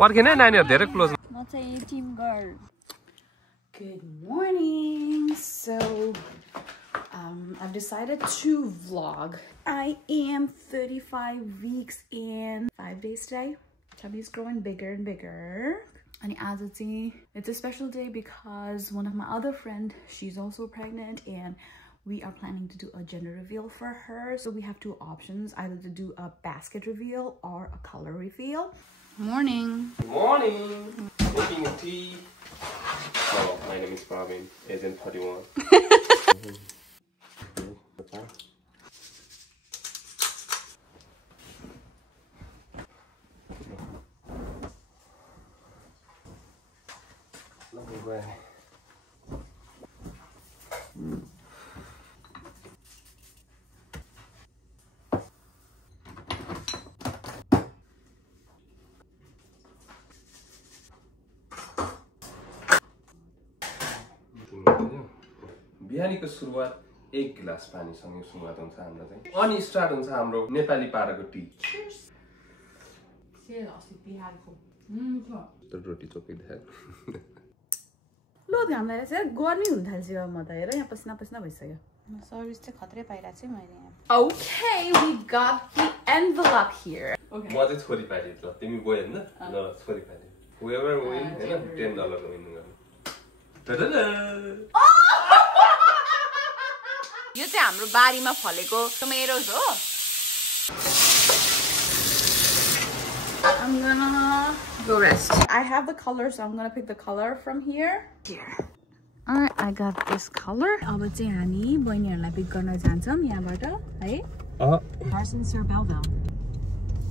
पर्खिन है नानीहरु धेरै क्लोज म चाहिँ team girl. Good morning. So I've decided to vlog. I am 35 weeks and 5 days today. Chubby is growing bigger and bigger. And it's a special day because one of my other friend, she's also pregnant, and we are planning to do a gender reveal for her. So we have two options, either to do a basket reveal or a color reveal. Morning. Good morning. Making a tea. Hello, my name is Praveen, Agent 31. Lovely way. बिहानीको सुरुवात एक गिलास पानीसँगै सुरुवात हुन्छ हाम्रो चाहिँ. अनि start हुन्छ हाम्रो नेपाली पाराको टी. रोटी चोकै देखायो. लो घाम लागेछ यार, गर्मी हुन थाल्छ म त हेर यहाँ पसिना पसिना भइसक्यो. सर्भिस चाहिँ खत्रै पाइरहेको छु मैले यहाँ. Okay, we got the envelope here. Okay. म चाहिँ छोरी पारी ल तिमी गयो हैन ल छोरी पारी. Whoever win हैन $10 को विन गर्नु. यो चाहिँ हाम्रो बारीमा फलेको टोमेटोज हो. I'm gonna go rest. I have the color, so I'm gonna pick the color from here. Alright, I got this color. अब चाहिँ हामी बहिनीहरुलाई पिक गर्न जान्छौं यहाँबाट है. Carson Sir Belleville.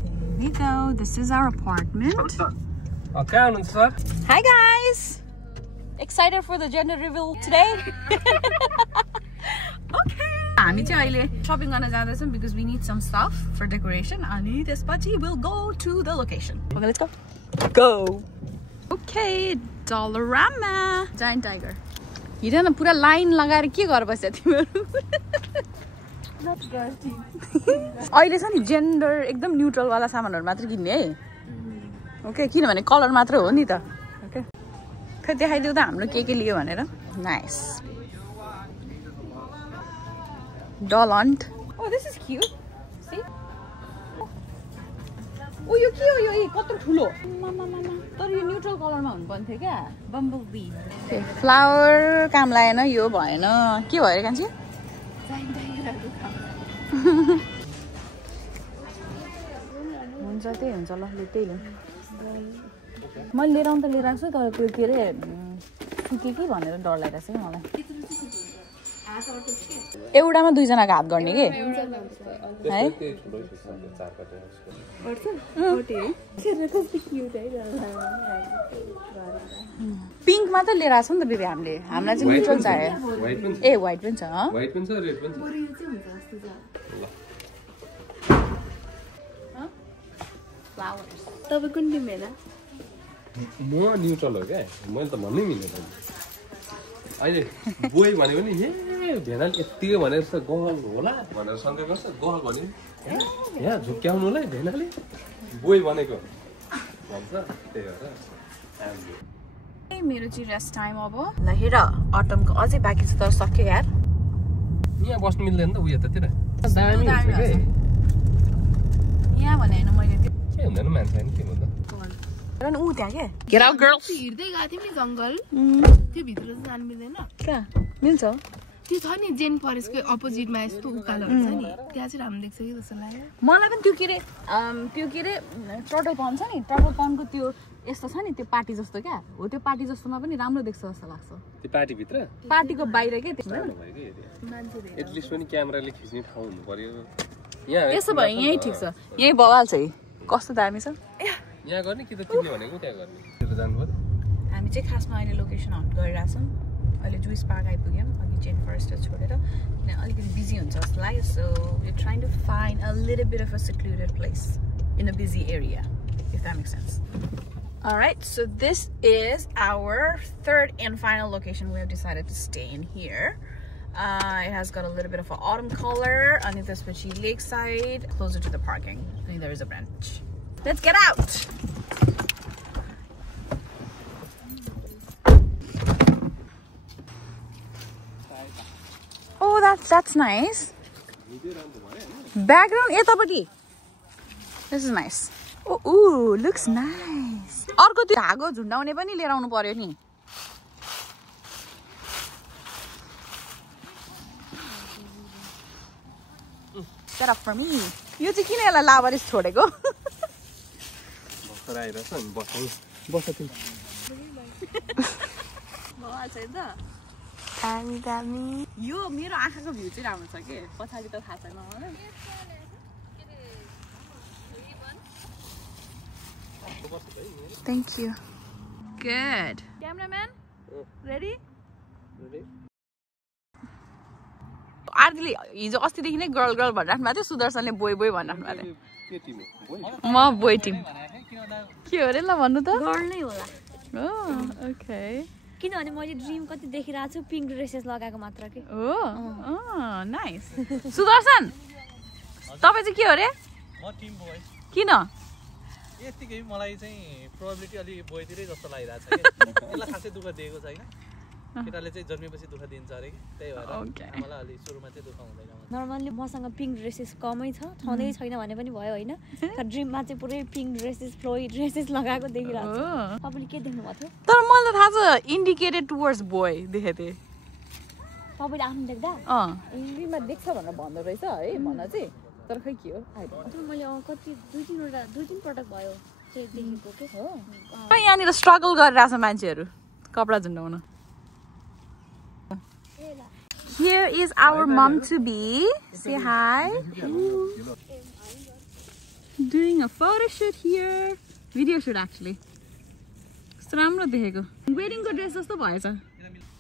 There we go. This is our apartment. Okay, sir. Hi guys. Excited for the gender reveal today? Okay. हामी चाहिँ अहिले shopping गर्न जाँदैछौं because we need some stuff for decoration. अनि त्यसपछि we'll go to the location. Okay, let's go. Go. Okay, Dollarama. Giant tiger. हिँड न पुरा line लगाएर के गर बस्या तिमीहरु? Not girly. अहिले छ नि जेन्डर एकदम न्यूट्रल वाला सामानहरु मात्र किन्ने है. ओके, किनभने कलर मात्र हो नि त. ओके. खै देखाइदिउ त हाम्रो के लियो भनेर. Nice. Dolland. Oh, this is cute. See? Oh, यो के हो यो? कत्रो ठुलो. मम्मा तर यो न्यूट्रल कलरमा हुनु पर्ने थियो क्या. Bumblebee. Okay, फ्लावर काम लागेन यो भएन. के भयो कान्छी? हुन्छ त्यही हुन्छ ल त्यही ल. मैले लिएर आउँ त लिएर आएको छु तर त्यो के रे के भनेर डर लागिरहेछ है मलाई. एउटामा दुईजनाको हात गर्ने के है. पिङ्क मात्र लिएर आएको छ नि त बेबी हामीले. हामीलाई चाहिँ न्यूट्रल चाहियो. ए व्हाइट पनि छ. व्हाइट पनि छ रेड पनि छ. फ्लावर्स. तपाईं कुन टिम हेर? म न्यूट्रल हो क्या. मैले त भन्नै मिल्दैन. अहिले बोय भनेको नि हे भेनाल यतिकै भनेर जस्तो गहल होला भनेर शंका गर्छ. गहल भन्यो यहाँ झुक्क्याउनुलाई भेनाले बोय भनेको भन्छ. त्यही भएर मेरो चाहिँ रेस्ट टाइम अब. ल हेर अटमको अझै बाँकी छ तर सक्यो यार. यहाँ बस्नु मिल्दैन त उयो यतातिर. दामी छ के. यहाँ भने हैन मैले त्यो के हुँदैन मान्छे हैन के भन्दा. रन उ त्यहाँ के. Get out girls. हिर्दै गएको थियौ नि जंगल. त्यो भित्र चाहिँ जान मिल्दैन. कहाँ मिल्छ? त्यो छ नि जेन फरेस्टको अपोजिटमा यस्तो उकालोहरु छ नि. त्यहाँ चाहिँ राम्रो देख्छ कि जस्तो लाग्यो. मलाई पनि त्यो के रे टर्टल पन्ड छ नि. टर्टल पन्डको त्यो यस्तो छ नि त्यो पार्टी जस्तो क्या हो. त्यो पार्टी जस्तोमा पनि राम्रो देख्छ जस्तो लाग्छ. त्यो पार्टी भित्र पार्टीको बाहिर के त्यो मान्छे एट लिस्ट पनि क्यामेराले खिच्ने ठाउँ हुनु पर्यो. यहाँ यसो भए यही ठीक छ. यही बवाल छ. कस्तो दामी छ. यहाँ गर्ने कि त तिमीले भनेको त्यहाँ गर्ने. त्यो त जानु पर्यो. हामी चाहिँ खासमा अहिले लोकेसन हन्ट गरिरहेको छौँ. अहिले जुइस पार्क आइपुग्यौँ. अघि जेन फरेस्ट छोडेर किन अलिकति बिजी हुन्छ जस्तो लाग्यो. So we are trying to find a little bit of a secluded place in a busy area, if that makes sense. Alright, so this is our third and final location. We have decided to stay in here. It has got a little bit of an autumn color. And this is lakeside, closer to the parking. And there is a bench. Let's get out! That's nice. Background यतापट्टि. This is nice. Oh, ooh, looks nice. अर्को त्यो धागो झुन्डाउने पनि लिएर आउनु पर्यो नि. Set up for me. यो चाहिँ किन यसलाई लावारिस छोडेको? भर्खर आइरहेछ नि बस तिमी. छ नि त. दामी. यो मेरो आँखाको भ्यू चाहिँ राम्रो छ के पछाडि त थाहा छैन मलाई. Thank you. Good. Cameraman? Ready? Ready? आरतीले हिजो अस्तिदेखि नै गर्ल गर्ल भनिराख्नु भएको थियो सुदर्शनले बोय बोय भनिराख्नु भएको थियो. के टिम हो? म बोय टिम. के हो रे ल भन्नु त? गर्ल नै होला. ओके. किनभने मैले ड्रिम कति देखिरहेको छु पिङ्क ड्रेसेस लगाएको मात्र के. नाइस. सुदर्शन तपाईँ चाहिँ के हो रे? म टिम बोय. किन? यतिकै मलाई चाहिँ प्रोबेबिलिटी अलि बोयतिरै जस्तो लागिरहेछ के. यसलाई खासै दुःख दिएको छैन. केटाले चाहिँ जन्मेपछि दुःख दिन्छ अरे कि त्यही भएर आमालाई अलि सुरुमा चाहिँ दुःख हुँदैन. नर्मल्ली मसँग पिङ्क ड्रेसेस कमै छ छँदै छैन भने पनि भयो होइन. तर ड्रिममा चाहिँ पुरै पिङ्क ड्रेसेस फ्लोई ड्रेसेस लगाएको देखिरहेको छु. तपाईँले के देख्नु भएको थियो? तर मलाई थाहा छ इन्डिकेटेड टुवर्ड्स बोय देखेको थिएँ. तपाईँले आफ्नो देख्दा इन्डिमा देख्छ भनेर भन्दो रहेछ है भन चाहिँ. तर खै के हो मैले कति दुई तिन पटक भयो चाहिँ देखेको के हो. यहाँनिर स्ट्रगल गरिरहेछ मान्छेहरू कपडा झुन्डाउन. Here is our mom to be. Say hi. Doing a photo shoot here. Video shoot actually. राम्रो देखेको. Wedding को dress जस्तो भएछ.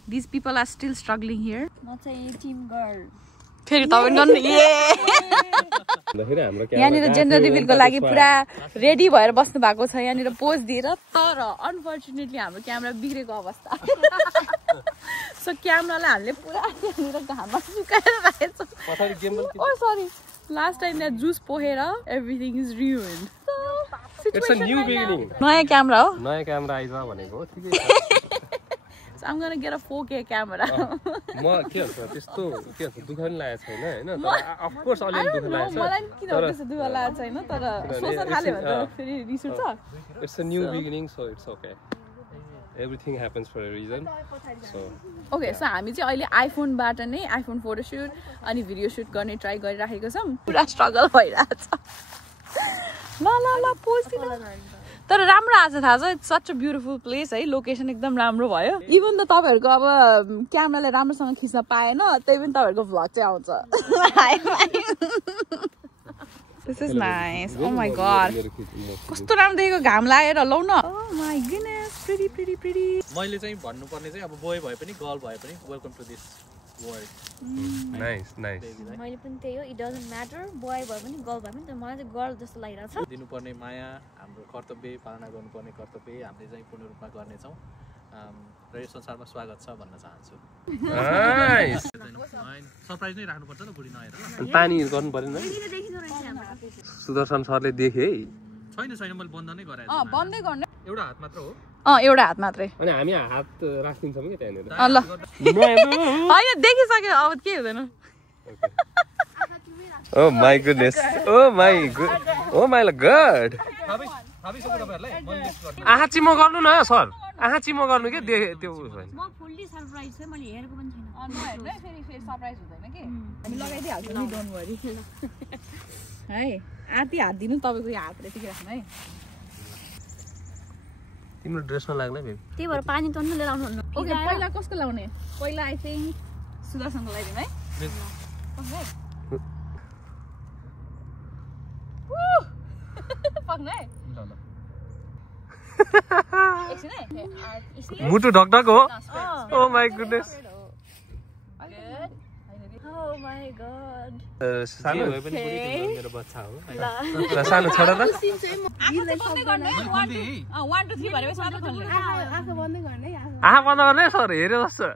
These people are still struggling here. म चाहिँ टिम गर्ल. फेरि तपाईं गर्नु यहाँनिर जेन्डर रिभिलको लागि पुरा रेडी भएर बस्नु भएको छ यहाँनिर पोज दिएर. तर अनफर्चुनेटली हाम्रो क्यामेरा बिग्रेको अवस्था. सो क्यामेरालाई हामीले पुरा यहाँनिर घाममा सुकाएर राखेको छ. Oh sorry last time that juice poured everything is ruined. It's a new beginning. नयाँ क्यामेरा हो. नयाँ क्यामेरा आइज भनेको हो ठिकै छ. So I'm gonna get a 4K camera. म के भन्छ त्यस्तो के भन्छ दुःख पनि लागेको छैन हैन. तर अफ कोर्स अलि दुःख लागेको छ. मलाई किन त्यस्तो दुःख लागेको छैन तर सोच्न थाल्यो भने त फेरि रिस उठ्छ. It's a new beginning so it's okay. Everything happens for a reason. So okay, so हामी चाहिँ अहिले आइफोनबाट नै आइफोन फोटो सुट अनि भिडियो सुट गर्ने ट्राई गरिराखेको छौँ. पुरा स्ट्रगल भइरहेछ. ल ल ल पोज दिन. तर राम्रो आज थाहा छ it's such a beautiful place है. लोकेसन एकदम राम्रो भयो. इभन त तपाईँहरूको अब क्यामेराले राम्रोसँग खिच्न पाएन त्यही पनि तपाईँहरूको भ्लग चाहिँ आउँछ. This is nice. Oh my god. कस्तो राम्रो देखेको घाम लागेर लौ न. Oh my goodness. Pretty pretty pretty. मैले चाहिँ भन्नुपर्ने चाहिँ अब बोय भए पनि गर्ल भए पनि welcome to this world. nice. मैले पनि त्यही हो. इट डजन्ट म्याटर बोय भए पनि गर्ल भए पनि तर मलाई चाहिँ गर्ल जस्तो लागिरहेको छ. दिनुपर्ने माया हाम्रो कर्तव्य पालना गर्नुपर्ने कर्तव्य हामीले चाहिँ पूर्ण रूपमा गर्नेछौँ र यो संसारमा स्वागत छ भन्न चाहन्छु. Nice. सरप्राइज नै राख्नुपर्छ त बुढी नहेर. पानी गर्नु पर्दैन. सुदर्शन सरले देखे है. छैन मैले बन्द नै गराएको छु. बन्दै गर्ने. एउटा हात मात्र हो. एउटा हात मात्रै. अनि हामी हात राखिदिन्छौँ कि त्यहाँनिर. ल होइन देखिसक्यो अब के हुँदैन. Oh my goodness. Oh my god. आहा चिमो गर्नु न सर. आहा चिमो गर्नु के त्यो छैन. म फुल्ली सरप्राइज चाहिँ मैले हेरेको पनि छैन. नहेर्नु है फेरि सरप्राइज हुँदैन के. हामी लगाइदिइहाल्छौँ नि डोन्ट वरी. है आती हात दिनु तपाईँको यो हात यतिकै राख्नु है. तिम्रो ड्रेसमा लाग्ला बेबी. त्यही भएर पानी तन्नु लिएर आउनु. ओके पहिला कसको लाउने? पहिला आई थिङ्क सुदर्शनको लगाइदिउँ है. पक्न है. मुटु ढकढक हो. Oh my goodness. Oh my god. सानो भए पनि बुढी तिम्रो मेरो बच्चा हो. सानो छोरा त. आँखा चाहिँ बन्दै गर्ने. 1 2 3 भनेपछि मात्र खोल्ने. आँखा बन्द गर्ने सर हेर्यो जस्तो.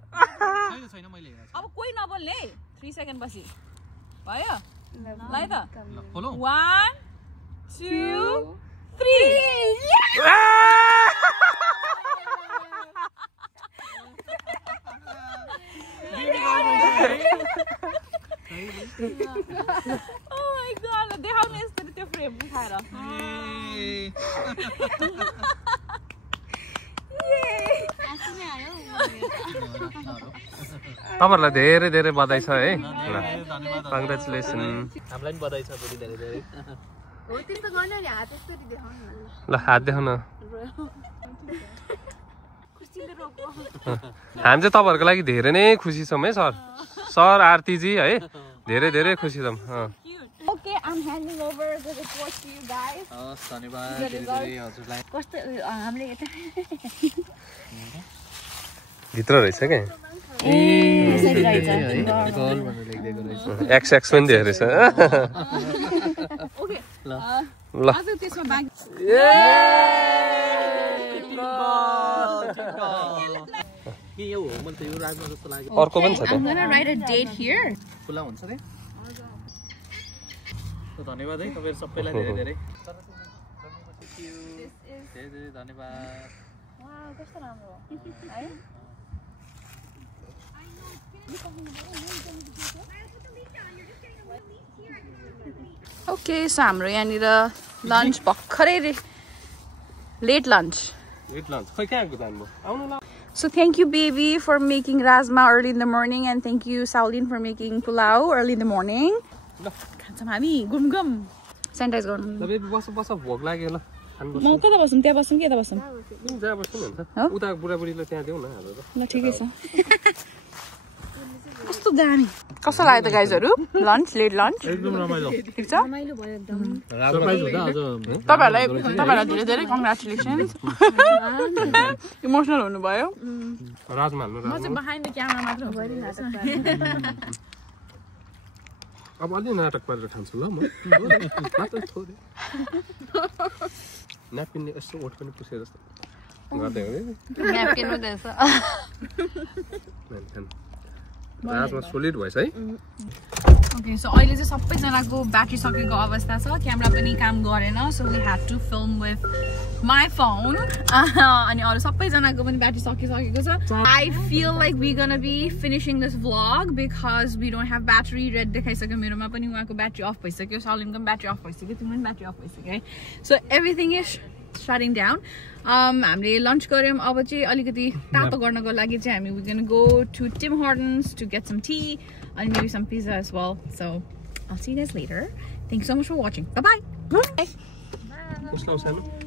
छैन मैले हेरेको. अब कोही नबोल्ने है 3 सेकेन्ड पछि भयो. ल है त. खोलौ. 1 2 3. तपाईहरुलाई धेरै धेरै बधाई छ है ल कङ्ग्रेचुलेसन हामीलाई पनि बधाई छ बुढी धेरै धेरै हो त्यस्तो गर्न नि हात यसरी देखाउनु ल हात देखाउन हामी चाहिँ तपाईहरुको लागि धेरै नै खुसी छौं है सर सर आरतीजी है धेरै धेरै खुसी छौं Okay, I'm handing over the report to you guys. धन्यवाद धेरै धेरै हजुरलाई कस्तो हामीले यता भित्र रहेछ के यसरी रहेछ गोल भनेर लेखिदिएको रहेछ एक्स एक्स पनि दिएको रहेछ ओके ल आज त्यसमा बाँकी के यो हो मैले त यो राजमा जस्तो लाग्यो अर्को पनि छ I'm gonna write a date here. खुला हुन्छ रे त धन्यवाद है तपाईहरु सबैलाई धेरै धेरै धेरै धन्यवाद वाउ कस्तो राम्रो है Okay, so हाम्रो यहाँनिर लन्च भर्खरै लेट लन्च. खै कहाँ गयो तान्बो आउनु ल So thank you, baby, for making rajma early in the morning, and thank you, Saulin, for making pulao early in the morning. खान्छौँ हामी गुम गुम सेनिटाइज गर्नु. ल बेबी बस बस भोक लाग्यो ल खानु बस म कता बसौँ त्यहाँ बसौँ कि यता बसौँ जहाँ बस्नु हुन्छ उता बुढाबुढीलाई त्यहाँ देऊ न हालेर ल ठिकै छ कस्तो दामी कस्तो लाग्यो त गाइजहरू लन्च लेट लन्च एकदम रमाइलो ठिक छ रमाइलो भयो एकदम सरप्राइज हुँदा आज तपाईहरुलाई धेरै धेरै कङ्ग्रेचुलेसन्स इमोसनल हुनुभयो राजमा हाल्नु म चाहिँ बिहाइन्ड द क्यामेरा मात्र अब अलि नाटक गरेर खान्छु ल म मात्र थोरै न्यापकिनले यसो ओठ पनि पुसे जस्तो गर्दै हो न्यापकिन हुँदैछ राजमा सोलिड भएछ है ओके सो अहिले चाहिँ सबैजनाको ब्याट्री सकेको अवस्था छ क्यामेरा पनि काम गरेन so we had to film with my phone अनि अरू सबैजनाको पनि ब्याट्री सकिसकेको छ I feel like we gonna be finishing this vlog because we don't have battery red देखाइसक्यो मेरोमा पनि उहाँको ब्याट्री अफ भइसक्यो सालिनको पनि ब्याट्री अफ भइसक्यो तिम्रो पनि ब्याट्री अफ भइसक्यो है so everything is shutting down. हामीले लन्च गर्यौं अब चाहिँ अलिकति तातो गर्नको लागि चाहिँ हामी we gonna go to Tim Hortons to get some tea and maybe some pizza as well. So I'll see you guys later. Thanks so much for watching. Bye bye. उसलाई